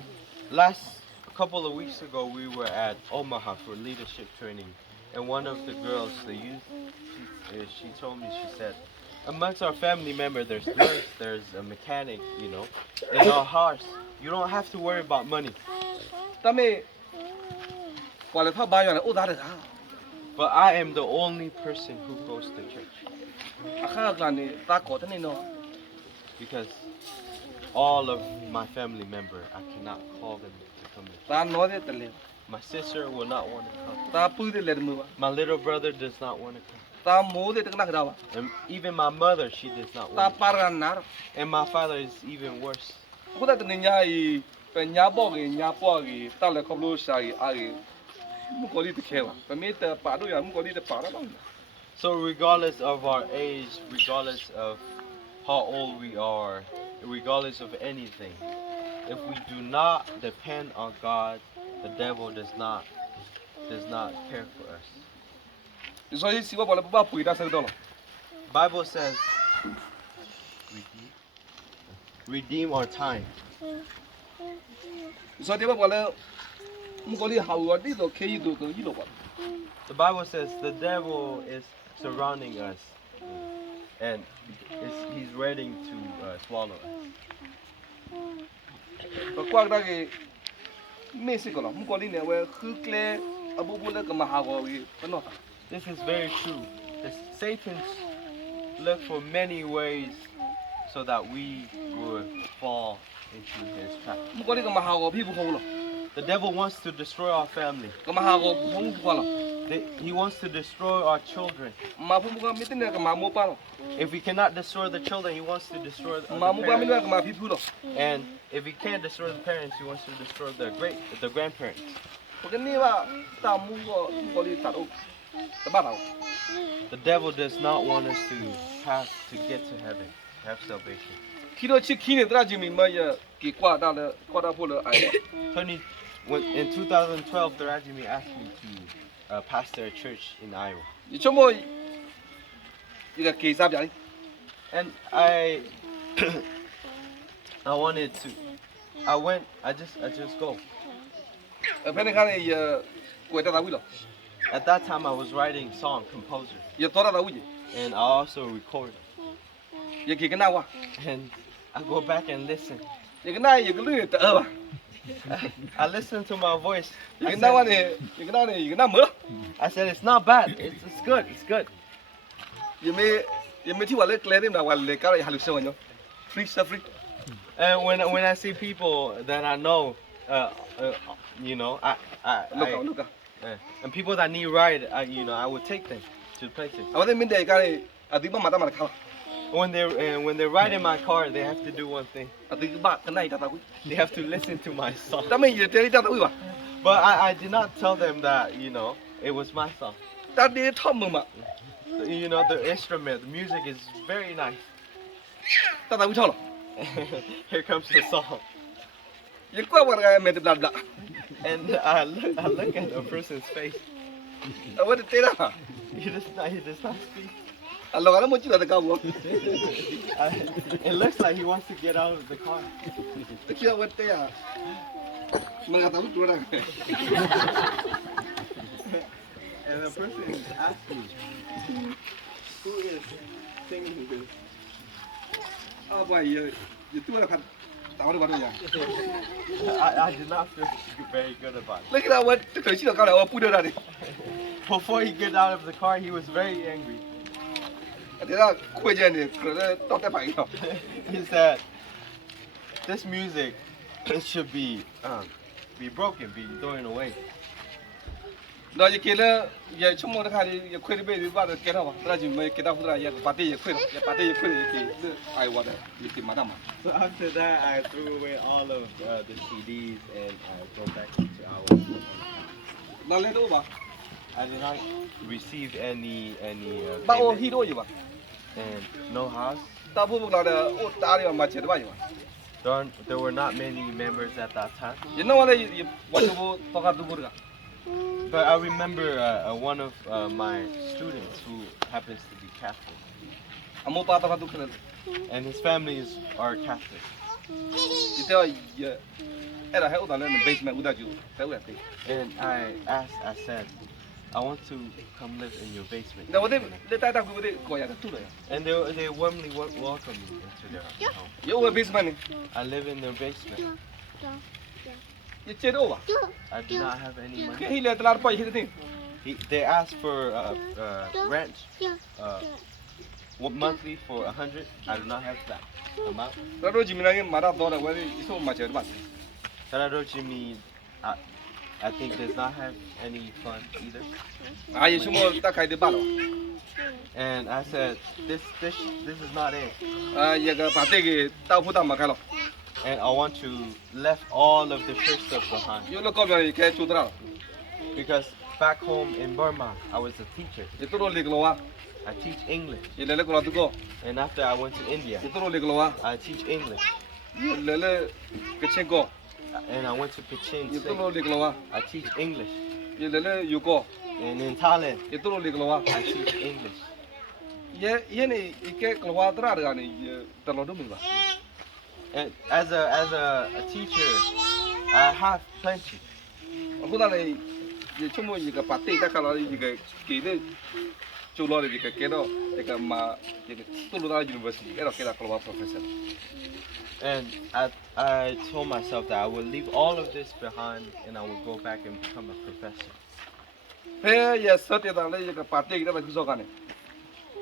last couple of weeks ago, we were at Omaha for leadership training. And one of the girls, the youth, she told me, she said, amongst our family member, there's nurse, there's a mechanic, in our house. You don't have to worry about money. တမေကွာလေဖဘာယောနေအိုဒါရတာ But I am the only person who goes to church. အခါကနေတာကောတနေနော် because all of my family member, I cannot call them to come in. တာနော်တဲ့တလေ My sister will not want to come. တာပူတဲ့လေမူပါ My little brother does not want to come. တာမိုးတဲ့တကနာကဒါပါ And even my mother, she does not တာ want to ပါရနာ come. And my father is even worse. ခုတတနေညာဤပညာပေါ့ကြီးညာပေါ့ကြီးတာလေခေါပလို့ရှာကြီးအားကြီးမကိုလီတခဲပါပမေတပါတော့ရမကိုလီတပါတော့ So regardless of our age, regardless of how old we are, regardless of anything, if we do not depend on God, the devil does not care for us. ဒီဆိုရင်စီဘောလည်းပပပွေတာဆက်တော့ Bible says, redeem our time. ဒီဆိုတဲ့ဘောလည်းမကိုလီဟာဝဒီတော့ခေယီတော့ကြီးတော့ပါ The Bible says the devil is surrounding us, and he's ready to swallow us. တော့ကွာကတဲ့မေစစ်ကောမကိုလီနေဝဲခึကလေအဘူဘူလည်းကမဟာကောကြီးဘနော် This is very true. Satan look for many ways so that we would fall into his trap. မကိုလီကမဟာကောဖိဘူးခေါလို့ The devil wants to destroy our family. ကမဟာကောဘုံခေါလို့ He wants to destroy our children. မဖုံကမတင်ကမမိုးပါလို့ If we cannot destroy the children, he wants to destroy the မမိုးပါမ parents. လို့ကမဖိဘူးလို့ And if he can't destroy the parents, he wants to destroy the grandparents. ဘယ်နေပါတာမူကောကိုလီတာတော့တပါတော့ The devil does not want us to get to heaven, have salvation. ခီတော့ချစ်ခီနေတာဂျီမီမရကီကွာတာလေကွာတာဖို့လေအိုင် In 2012, the Rajimi asked me to pastor a church in Iowa. ဒီချမိုဒီကကေစားပြလိ And I wanted to, I just go. ဖဲနေခါနေရကွယ်တာဝီလို့ At that time, I was writing song, composer, ရတော်တာဝီ and I also recorded. ရကေကနာဝါ And I go back and listen. ရကနာရကလူတဲ့ပါ I listen to my voice. ရကနာဝါနေရကနာနေရကနာမ I said, it's not bad. It's good. It's good. ရမေတီဝါလေကလဲနေမဝါလေကာရဟာလူဆောည free stuff free And when I see people that I know, you know, look and people that need ride, I would take them to places. အဝတဲ့မင်းတဲ့ကာရအဒီမမတာမခါ When they ride in my car, they have to do one thing. အဒီဘကနိုင်တာဝီ They have to listen to my song. တမင်ရတဲတာဝီပါ But I did not tell them that, it was my song. တဒီထောမမ The instrument, the music is very nice. တတာဝီထောလို့ Here comes the song. ရကွာဝါရမဲတဘလဘလ And I look at a person's face. အဝတဲ့တဲတာ He does not speak. အလောကလည်းမကြည့်တော့တကောက်ဘော It looks like he wants to get out of the car. တကယ်ဝတ်တဲရမငါတော့တူရ And the person asked me, who is singing this? အဘွားရတူရခါတာဝရဘာလို့ရ I did not feel very good about it. လက်ကလာဝတ်တရှိတော့ကောက်လာပူဒတာတယ် Before he get out of the car, he was very angry. အဲ့ဒါခွေကျနေတော့တက်ပိုင်တော့ He said, this music should be broken, be thrown away. တော့ရကေလရချုံမတခါလေးရခွေပေးပြီးပါတော့ကဲတော့ပါဒါကြည့်မကေတာဖူဒရာရပါတေးရခွေရပါတေးရခွေရကေအိုင်ဝါဒရကေမဒမ So after that, I threw away all of the CDs and I go back to our. နော်လေတော့ပါ I did not receive any ဘာအို payment ဟီရိုရပါ and no house. တာဖို့လာတဲ့အိုတားရမှာချက်တပါရပါ There were not many members at that time. ရနော်လေဝတ်ဖို့တော့ကတူဘူးက But I remember one of my students who happens to be Catholic, အမောပါတော့တူခနဲ့ and his family are Catholic. ဒီတော့ရအဲ့ဒါဟဲ့ဦးတာလည်း basement ဦးတာကျူတဲ့ဦးတဲ့ And I said, I want to come live in your basement. ဒါဝတဲ့လက်တာကူတဲ့ကိုရတာတူတယ် And they warmly welcome me into their home. ရုပ်ဝ basement နေ I live in their basement. ရချေတော့ပါ I do not have any ခေ money. ဟီလေတလာပိုင်ဟီတဲ့ They asked for rent, monthly for 100. I do not have that amount. 那都基本上给马大多的，我一手买钱的吧。 Sarado Jimmy, I think does not have any fun either. 啊，也什么大概的罢了。 And I said, this is not it. 啊，一个把这个大铺大马开了， And I want to left all of the church stuff behind. 有了高标也该做得了， Because back home in Burma, I was a teacher. 也都那个了哇， I teach English. 也来了个老这个， And after I went to India, 也都那个了哇， I teach English. 也来了个钱个， And I went to Kachin 也都 State. 那个了哇， I teach English. 也来了有个， And in Thailand, 也都那个了哇， I teach English. 也呢一个个话得了的呢，也得了都明白。 And as a teacher, I have plenty. 后头呢，也全部一个把对大看了一个给的，就了的一个给到这个嘛，这个都录到 university，给到个个话 professor。 And I told myself that I would leave all of this behind and I would go back and become a professor. 嘿，也是的，那一个把对的那去做干的。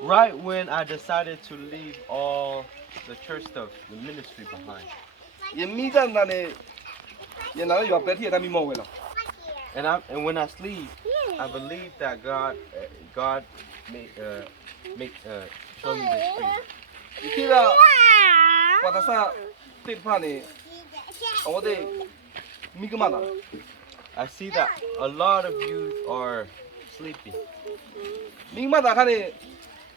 Right when I decided to leave all the church stuff, the ministry behind. 也没在那里，也拿了药白天他没毛回了。 And when I sleep, I believe that God make show me this dream. 你听了，我他啥对怕呢？我得没个嘛的， I see that a lot of youth are sleeping. 没嘛的看呢，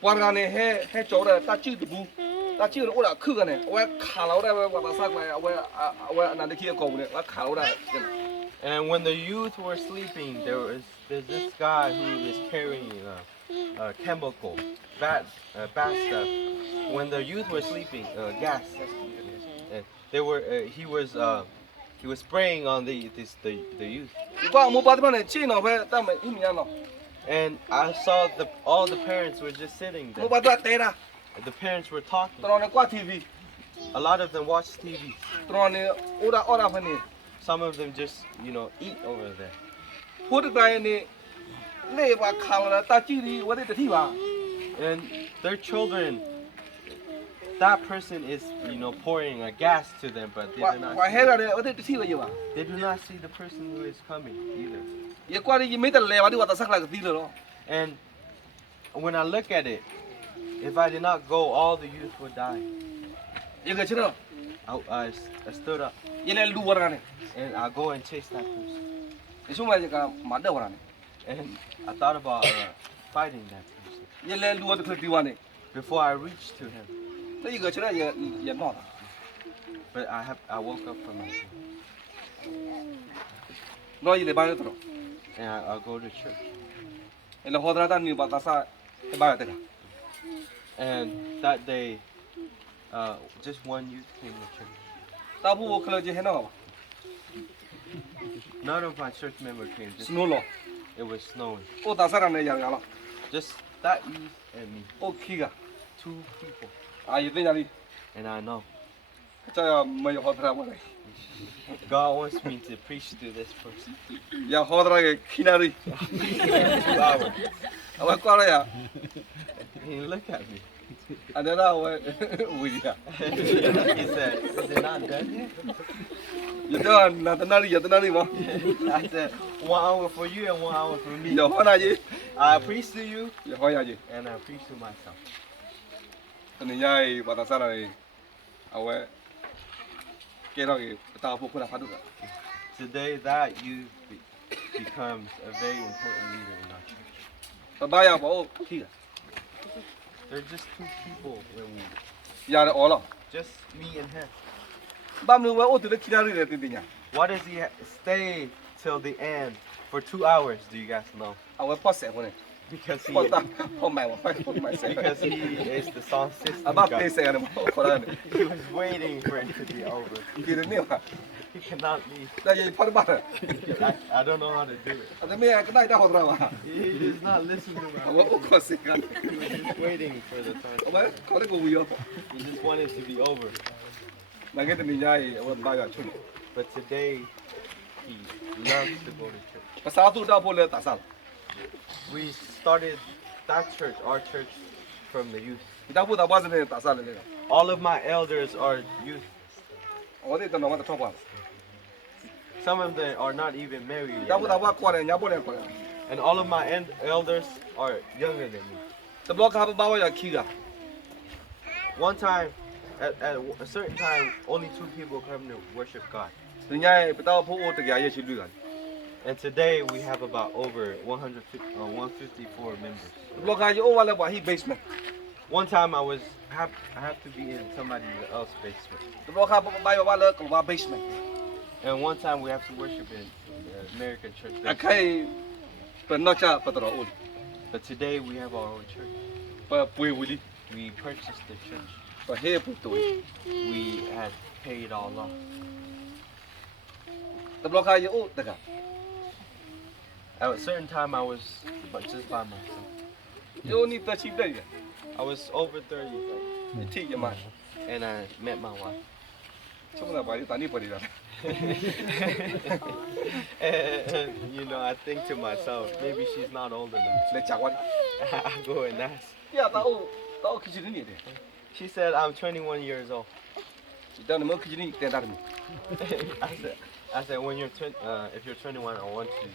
我看呢还找的打酒的不，打酒的我俩去个呢，我卡了的我他啥个我那里去搞的，我卡了的。 And when the youth were sleeping, there's this guy who is carrying chemical, bad stuff. When the youth were sleeping, gas. And he was spraying on the youth. 我没把他们呢，见了会他们一面了， And I saw all the parents were just sitting 没 there. 把他逮了， The parents were talking. 到那挂 TV， A lot of them watch TV. 到那我那份呢， Some of them just eat over there. 我这个呢，那把卡了打酒的我得得提吧。 And their children, that person is pouring a gas to them, but they 我 do not 我 see 海了的，我得得提了一把。 they do not see the person who is coming either. 也挂的也没得来，我的我打上来个地了咯。 And when I look at it, if I did not go, all the youth would die. 一个去了， I stood up 也来撸我那呢， and I go and chase that person. 你说嘛这个马得我那呢， And I thought about fighting that person 也来撸我的头丢我呢， before I reached to him. 那一个去了也闹了， But I woke up from my dream 闹一来把人头了， and I go to church. 也来好多人你把他啥一把得了， And that day, just one youth came to church. 大部我可能就很闹吧， None of my church members came. 是弄了， It was snowing. 我打啥人来养了， Just that youth and me, 我去个， two people. 啊也在家里， And I know 这样没有好多人我来， God wants me to preach to this person. 也好多人去那里， 2 hours. 我挂了呀， He looked at me. 啊那我为呀， He said, "Is it not done yet?" 也在那里也在那里吗？ I said, 1 hour for you and 1 hour for me. 也好那去， I preach to you 也好呀去。 and I preach to myself. 你家把他啥来，啊我，给到给大部分的发度的， Today, that youth becomes a very important leader in our church. 爸爸呀把我去了， They're just 2 people when we, 压的熬了， just me and him. 爸们我对他其他人来对对呀， Why does he stay till the end for 2 hours? Do you guys know? 啊我怕死我呢， Because he 我打我买我买谁？ because he is the sound 啊 system 爸对 guy. 谁呢？我可能 He was waiting for it to be over. 给人那嘛， He cannot leave. 那也怕的爸的， I don't know how to do it. 啊那没跟那一大好多人嘛， He does not listen to 啊 me. 我可谁个？ He was just waiting for the time. 我考那个无忧， He just wanted to be over. 那个你家我爸呀去了， But today, he loves to go to church. 把啥都打破了打上了， We started that church, our church, from the youth. ဒါဖို့တာဘာစနေတာစားလေလေ All of my elders are youth. ဟောဒီတော့မတော့ပါ Some of them are not even married ဒါ yet. ဖို့တာဘာကွာတယ်ညာဖို့တယ်ကွာ And all of my elders are younger than me. တဘလောကဘာဘာရခီက One time, at a certain time, only 2 people come to worship God. ဒီညပတောက်ဖို့တရားရရှိလူက And today we have about over 154 members. တဘလောကရောဝါလဲဘာဟိ basement One time I have to be in somebody else's basement. တဘလောကဘာရောဝါလဲကဘာ basement And one time we have to worship in the American church အ basement. ခိုင်ပနောချပတရောဦး But today we have our own church. ပွေဝီလီ We purchased the church. ပဟေပူတူ We had paid all off. တဘလောကရောတက At a certain time I was just by myself. ယောနီတချိတဲ့ I was over 30 တိယမ and I met my wife. ချုံလာပါရီတန်နီပရီလာ And you know, I think to myself, maybe she's not old enough. လက်ချဝါ I go and ask. ပြတော့ခချင်နေတယ် She said, I'm 21 years old. ဒါနမခချင်နေတယ်တာမီ I said, when you're if you're 21, I want to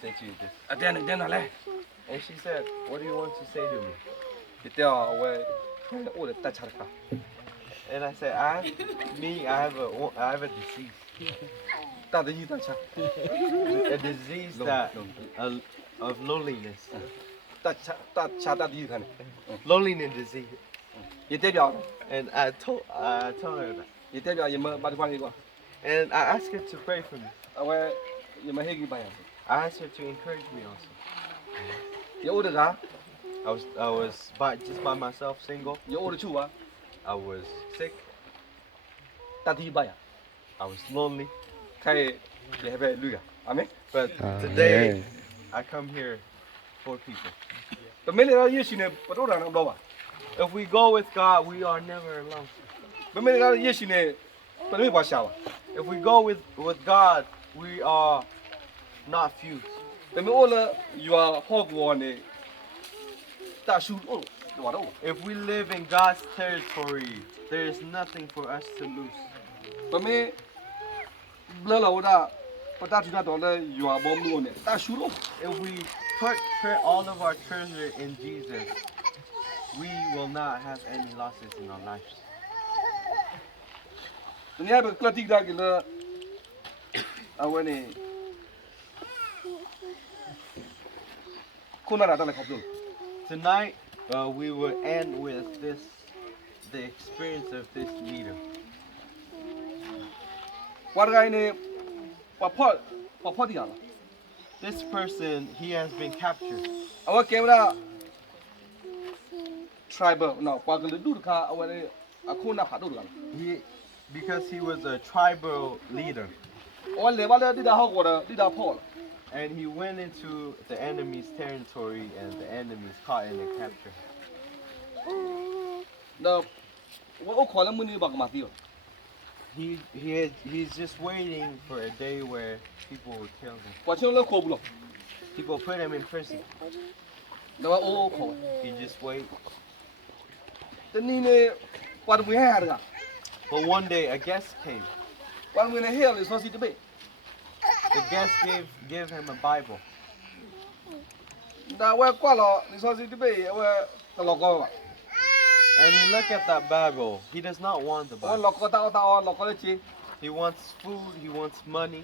say to you this. အတန်တန်လဲ And she said, what do you want to say to me? ဒီတော့ဝဲအိုးတချာခါ And I said, I have a disease. တာတကြီးတချာ A disease that of loneliness. တချာတကြီးခါနေ Loneliness disease. ရတဲ့ပြောင်း And I told her that. ရတဲ့ပြောင်းရမဘာတခွားနေကွာ And I asked her to pray for me. အဝဲရမဟေကြီးပါရ I asked her to encourage me also. ရိုးတကာ I was just by myself, single. ရိုးတချူပါ I was sick. တတိပါရ I was lonely. ခိုင်ရပဲလူကအာမင် But today, I come here for people. တမင်းလည်းရရှိနေပတော်တာတော့ပါ If we go with God, we are never alone. မမင်းလည်းရရှိနေပတော်ပါရှာပါ If we go with God, we are not few. တမင်းအိုလည်း you are ဟောကောနေတရှူတော့တော့ If we live in God's territory, there is nothing for us to lose. တမင်းဘလလာဝဒပတာတူတော့လည်း you are ဘောမှုနေတရှူတော့ If we put all of our treasure in Jesus, we will not have any losses in our lives. တနည်းပဲကလတိကကလည်းအဝနေ ခုနကတည်းကခေါ်လို့ Tonight, we will end with the experience of this leader. ဝါရိုင်းနေပဖော်ဒီရလား This person, he has been captured. အဝကင်မရာ tribal နော်ကွာကလူဒူခါအဝနေအခုနဖာဒူလား Because he was a tribal leader. အဝလေဘာလေဒီဒါဟောကောဒီဒါဖော် And he went into the enemy's territory and the enemies caught him and captured him. နော်ဝခေါ်လည်းမနေပါကမတီး He's just waiting for a day where people will kill him. ကွာချင်းလည်းခေါ်ဘူးလို့ People put him in prison. တော့အိုးခေါ် He just wait. တနည်းနေကွာမွေးဟဲ့ရတာ But one day a guest came. ကွာမွေးနေဟဲ့လေဆိုစီတပေ The guest gave him a Bible. ဒါဝဲကွာလို့ဆိုစီတပေဝဲတလောကောပါ And he looked at that Bible. He does not want the ဝဲ Bible. လောကောတောလောကောချီ He wants food. He wants money.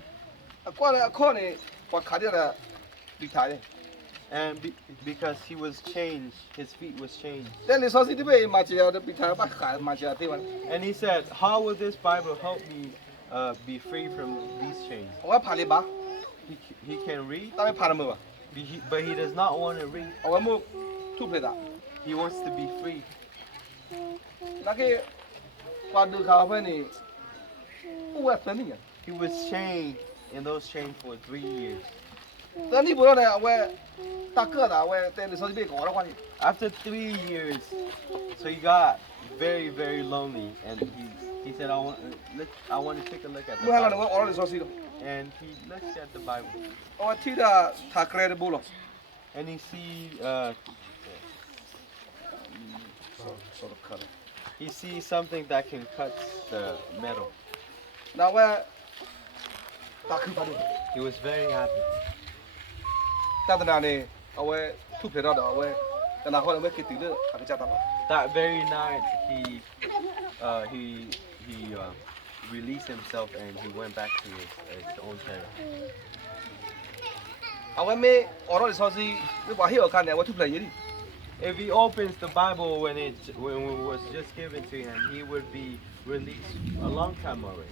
ကွာလည်းခေါ်နေကွာခါရတာဒီထားတယ် And because he was changed, his feet was changed. တဲ့လေဆိုစီတပေမှာချီရတဲ့ပိထားပါခါမှာချီတဲ့ဝဲ And he said, how will this Bible help me be free from these chains? ဝဲဖာလေးပါ He can read, တာပဲဖာရမပါ but he does not want to read. ဝဲမှုထုပလက်တာ He wants to be free. နာကေကွာဒူခါဖဲနေဝဲဖဲနေ He was chained in those chains for 3 years. တန်ဒီဘောနဲ့ဝဲတကတာဝဲတဲ့လေဆိုစီပေကောတော့ကွာ After 3 years, so he got very, very lonely, and he said, I want to take a look at the မဟာလာ Bible. ဝဲအော်လေဆိုစီတော့ And he looks at the Bible, အော်တီတာထာကရဲဘောလို့ and he see sort of color. He sees something that can cut the metal. Now where He was very happy. That very night, he released himself and he went back to his own territory. If he opens the Bible when it was just given to him, he would be released a long time already.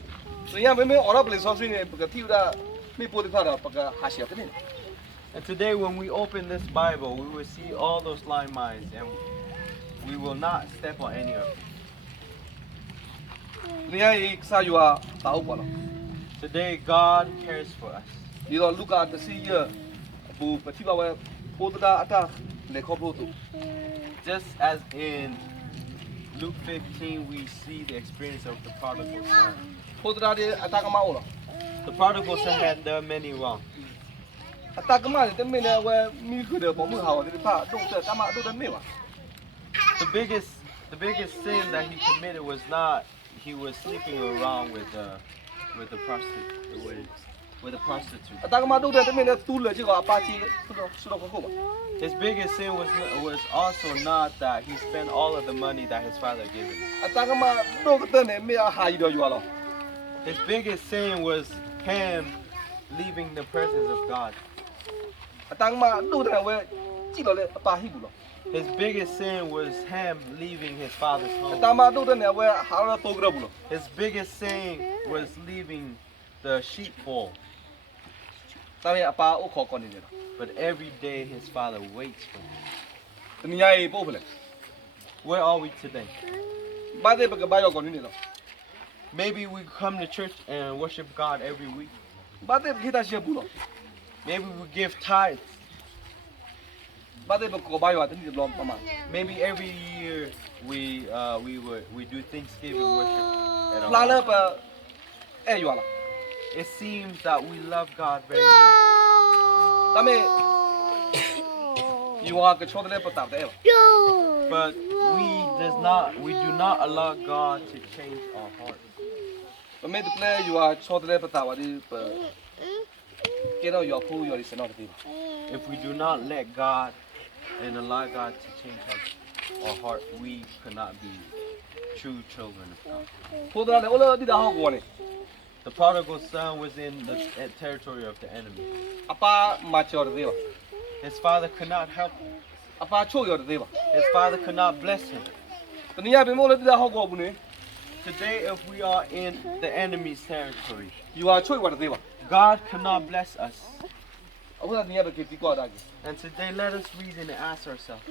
And today, when we open this Bible, we will see all those landmines, and we will not step on any of them. Today, God cares for us. Just as in Luke 15, we see the experience of the prodigal son. The prodigal son had done many wrong. The biggest sin that he committed was not he was sleeping around with the prostitute. His biggest sin was also not that he spent all of the money that his father gave him. His biggest sin was him leaving the presence of God. His biggest sin was him leaving his father's home. His biggest sin was leaving the sheepfold. But every day his father waits for him. Where are we today? Maybe we come to church and worship God every week. Maybe we give tithes. Maybe every year we do Thanksgiving worship at our home. It seems that we love God very much. But we do not allow God to change our heart. If we do not let God and allow God to change our heart, we cannot be true children of God. The prodigal son was in the territory of the enemy. His father could not help him. His father could not bless him. Today, if we are in the enemy's territory, God cannot bless us. And today, let us reason and ask ourselves,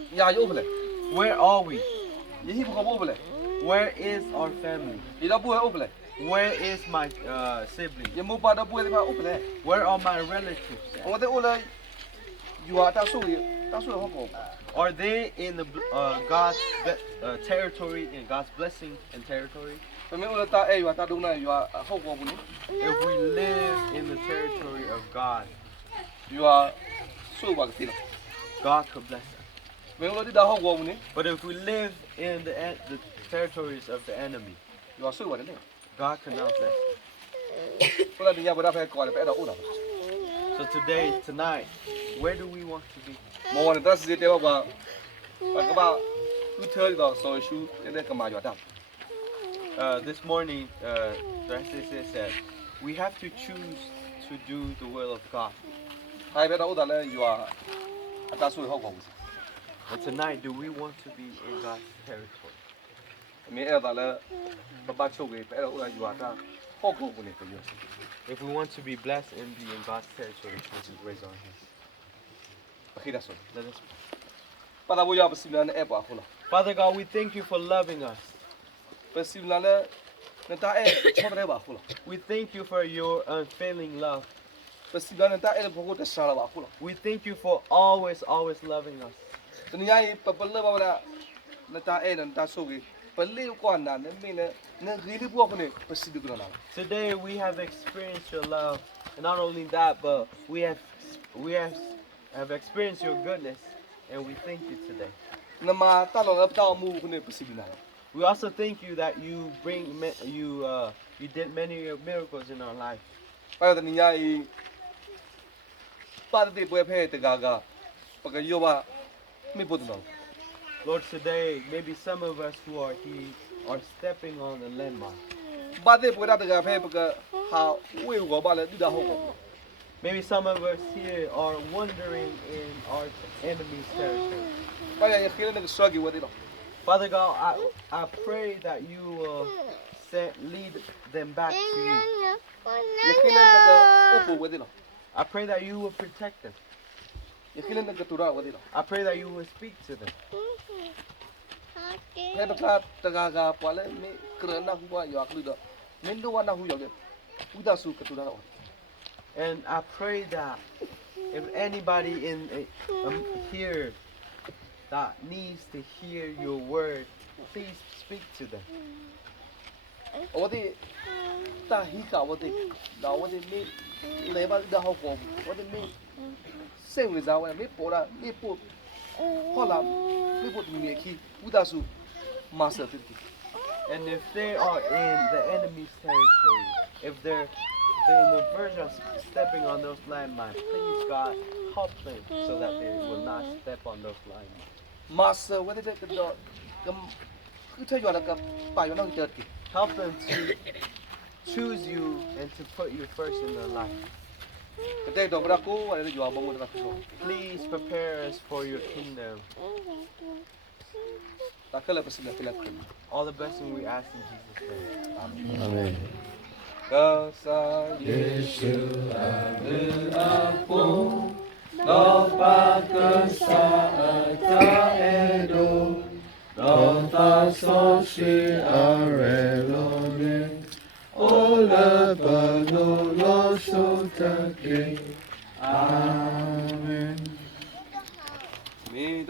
where are we? Where is our family? Where is my sibling? Where are my relatives at? Are they in the God's territory, in God's blessing and territory? If we live in the territory of God, God could bless us. But if we live in the territories of the enemy, God cannot bless us. So today, tonight, where do we want to be? This morning, the SSA said, we have to choose to do the will of God. And tonight, do we want to be in God's territory? If we want to be blessed and be in God's territory, we should raise our hands. Let us pray. Father God, we thank you for loving us. We thank you for your unfailing love. We thank you for always loving us. Today we have experienced your love, and not only that, but we have experienced your goodness, and we thank you today. 那么大老的到木可能不是的。 We also thank you that you you did many miracles in our life. 拜的人家伊，巴的不会配的嘎嘎，不个有吧，没不得了。 Lord, today maybe some of us who are here are stepping on a landmine. 巴的不会打的嘎配不个好，为我把了你的好过。 Maybe some of us here are wandering in our enemy's territory. 巴呀，也黑了那个刷给我的了。 Father God, I pray that you will lead them back to you. 也黑了那个欧布我的了， I pray that you will protect them. 也黑了那个杜拉我的了。 I pray that you will speak to them. 还不他的嘎嘎，把了没个人那胡话要考虑的，没多话那胡要的，不打输个杜拉了。 And I pray that if anybody here that needs to hear your word, please speak to them. 我的大黑卡我的，那我的没来把的好过，我的没生为啥我没播了，没播，好了，没播你去，不打输，马上对的。 And if they are in the enemy's territory, if they're in the verge of stepping on those landmines, please God help them so that they will not step on those landmines. 马上我的这个到，咁，佢睇咗那个把咗那个嘅。 Help them to choose you and to put you first in their life. Kaya ito, para ko, wala na yung abang mo na ako. Please prepare us for your kingdom. Takala pa sila pila ko. All the blessing we ask in Jesus' name. 아멘. Kasa 예수 아들 아포 너와 그 사자에도 너다 소시 아래로네 올라바노 로소타케 아멘. May